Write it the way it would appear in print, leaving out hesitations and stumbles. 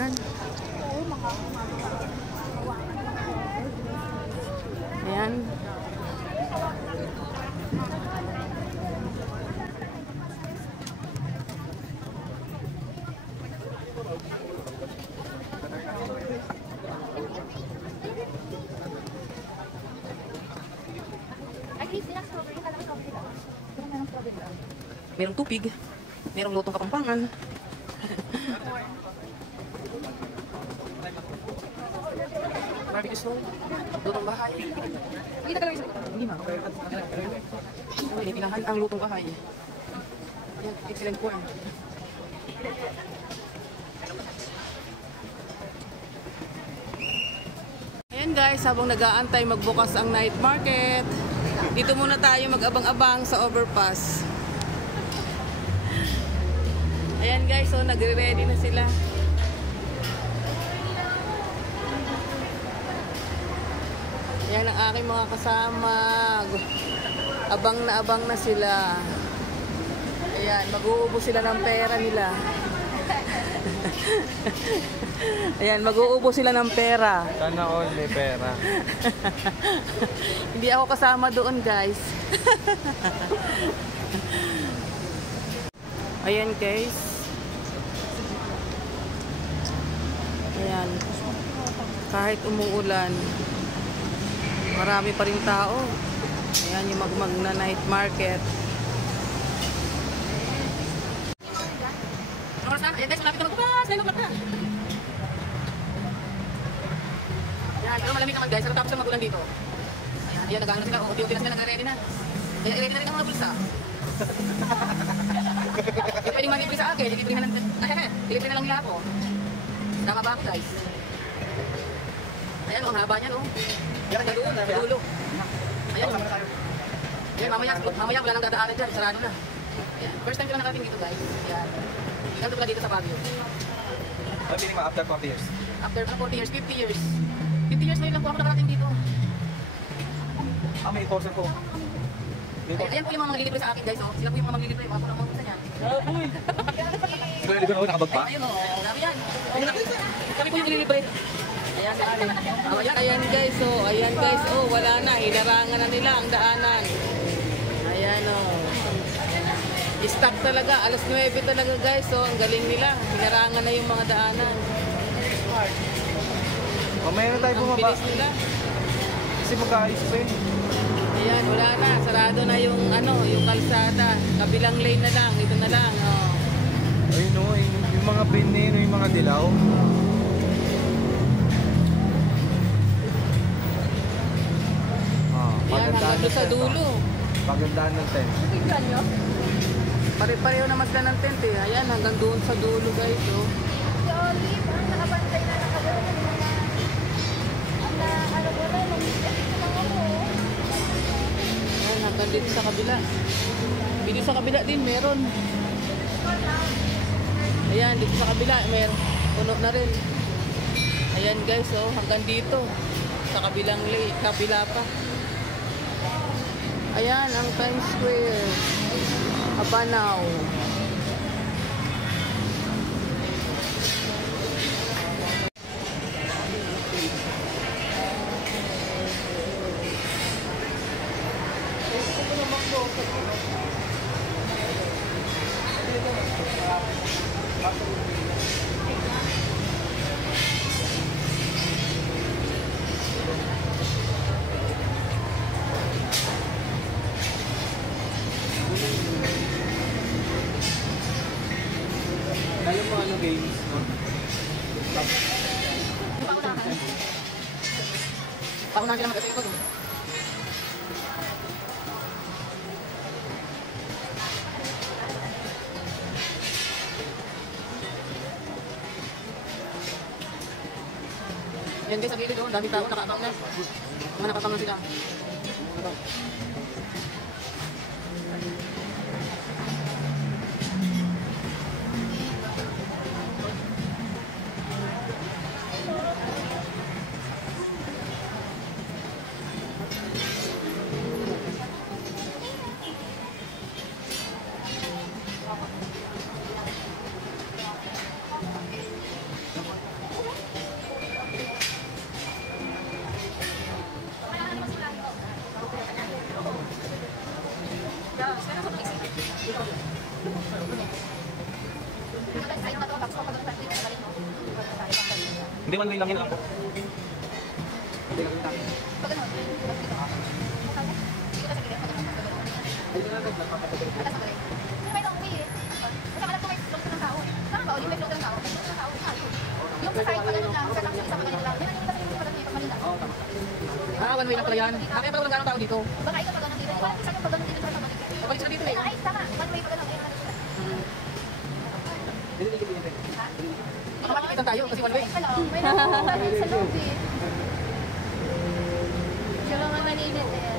Ayan. Ayan. Merong tupig. Merong lutong kapampangan. Barbecue stove. Lutong bahay. Hindi ma. May pinahan ang lutong bahay. Ayan, excellent corn. Ayan guys, habang nag-aantay magbukas ang night market, dito muna tayo mag-abang-abang sa overpass. Ayan guys, so nagre-ready na sila. Ayan ang aking mga kasama. Abang na sila. Ayan, mag-uubos sila ng pera nila. Ayan, mag-uubos sila ng pera. Sana all may pera. Hindi ako kasama doon guys. Ayan guys. Ayan. Kahit umuulan, marami pa rin tao. Ayan yung magmag na night market. Ayan guys, malapit na magbukas. Ayan, pero malamig naman guys. Ano tapos na magulan dito? Ayan, nag-ano sila. Unti-unti na sila nag-ready na. Ayan, ready na rin ang mga bulsa. Yung pwedeng mag-libre sa akin, ilibre na lang nila ako. Tama ba ako guys? Ayan, ang haba niyan, oh. Yan, doon, dulo. Ayan, ayan, mamaya wala nang dadaanan dyan, sarado na. Ayan, first time ko lang nakarating dito guys. Ayan, ganito pala dito sa Baguio. Ano feeling mo after 40 years? After 40 years, 50 years. 50 years ngayon lang po ako nakarating dito. May enforcer po. Ayan po yung mga maglilibre sa akin guys, oh. Sila po yung mga maglilibre, mga pulang mga niyan. Uy! Ikaw nalibre ako, nakabag pa? Ayun, oh. Sabi yan. Kami po yung nililibre. Ayan, ayan guys, oh. Ayan guys, oh. Wala na, hinarangan na nila ang daanan. Ayan, oh. Stop talaga, alas 9 talaga guys, oh. Ang galing nila, hinarangan na yung mga daanan. Mamaya na tayo bumaba. Ang bilis nila. Kasi magkaayos pa eh. Ayan, wala na. Sarado na yung ano, yung kalsada. Kabilang lane na lang. Ito na lang. Oh. Ayun o, yung mga pinino, yung mga dilaw. Ayan, hanggang doon sa dulo. Pagandaan ng tent. Pare-pareho naman sila ng tent eh. Ayan, hanggang doon sa dulo guys. Oh. Si Olive, nakabantay na nakabantay na ano mo na, Ayan, hanggang dito sa kabila. Dito sa kabila din meron. Ayan, dito sa kabila meron. Puno na rin. Ayan guys, oh, hanggang dito. Sa kabilang lane, kabila pa. Ayan, ang Times Square. Abanaw. Alam mo ano games, no? Paunahan sila mag-asay ko. Yan guys, sa gilid doon, dami tao nakakam na. Mga nakakam na sila. Hindi, one way lang yan. Pag ano, dito ka. Dito ka sa gilid. Pag ano, pag ano. Atas ang galing. Pero may long way eh. Basta alam ko may float ng tao eh. Saan ba? Olive may float ng tao. May float ng tao. Yung sa side, pag ano lang, sa lang isa pag ganito lang. Yan ang yung kasi yung pag ganito Manila. Ah, one way lang pala yan. Kaya pala walang ganong tao dito. Baka ikaw pag ano dito. Di ba? Isa yung pag ano dito sa Manila. Balik sila dito eh. Ay, tama. One way pag ano. Ayun, ano sila. Baka makikitan tayo kasi one way. May nakakita sa loob eh. Yung mga maninit eh.